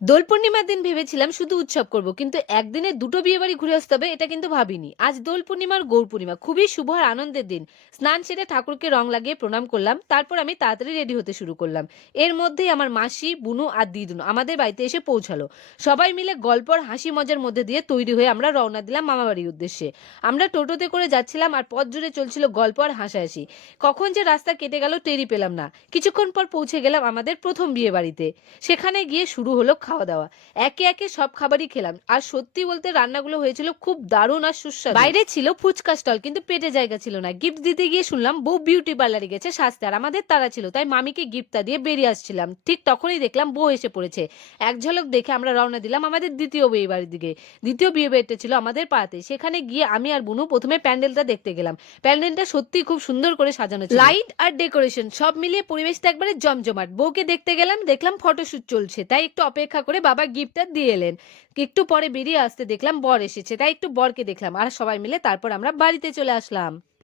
দোল পূর্ণিমার দিন ভেবেছিলাম শুধু উৎসব করব, কিন্তু একদিনে দুটো বিয়ে বাড়ি ঘুরে আসতে হবে এটা কিন্তু ভাবিনি। আজ দোল পূর্ণিমার গৌর পূর্ণিমা, খুবই শুভ আর আনন্দের দিন। স্নান সেরে ঠাকুরকে রং লাগিয়ে প্রণাম করলাম, তারপর আমি তাড়াতাড়ি রেডি হতে শুরু করলাম। এর মধ্যেই আমার মাসি, বুনু আর দিদুন আমাদের বাড়িতে এসে পৌঁছালো। সবাই মিলে গল্প আর হাসি মজার মধ্যে দিয়ে তৈরি হয়ে আমরা রওনা দিলাম মামাবাড়ির উদ্দেশ্যে। আমরা টোটোতে করে যাচ্ছিলাম আর পথ জুড়ে চলছিল গল্প আর হাসাহাসি। কখন যে রাস্তা কেটে গেল টেরই পেলাম না। কিছুক্ষণ পর পৌঁছে গেলাম আমাদের প্রথম বিয়ে বাড়িতে। সেখানে গিয়ে শুরু হলো খাওয়া দাওয়া। একে একে সব খাবারই খেলাম, আর সত্যি বলতে রান্নাগুলো হয়েছিল খুব দারুণ আর সুস্বাদু। বাইরে ছিল ফুচকা স্টল, কিন্তু পেটে জায়গা ছিল না। গিফট দিতে গিয়ে শুনলাম বউ বিউটি পার্লারে গেছে সাজতে, আর আমাদের তারা ছিল, তাই মামিকে গিফটটা দিয়ে বেরিয়ে আসছিলাম। ঠিক তখনই দেখলাম বউ এসে পড়েছে। এক ঝলক দেখে আমরা রওনা দিলাম আমাদের দ্বিতীয় বিয়ে বাড়ির দিকে। দ্বিতীয় বিয়ে বাড়িটা ছিল আমাদের পাড়াতে। সেখানে গিয়ে আমি আর বুনু প্রথমে প্যান্ডেলটা দেখতে গেলাম। প্যান্ডেলটা সত্যি খুব সুন্দর করে সাজানো ছিল, লাইট আর ডেকোরেশন সব মিলিয়ে পরিবেশটা একবারে জমজমাট। বউকে দেখতে গেলাম, দেখলাম ফটোশুট চলছে, তাই একটু অপেক্ষা করে বাবা গিফটটা দিয়ে এলেন। একটু পরে বেরিয়ে আসতে দেখলাম বর এসেছে, তাই একটু বরকে দেখলাম, আর সবাই মিলে তারপর আমরা বাড়িতে চলে আসলাম।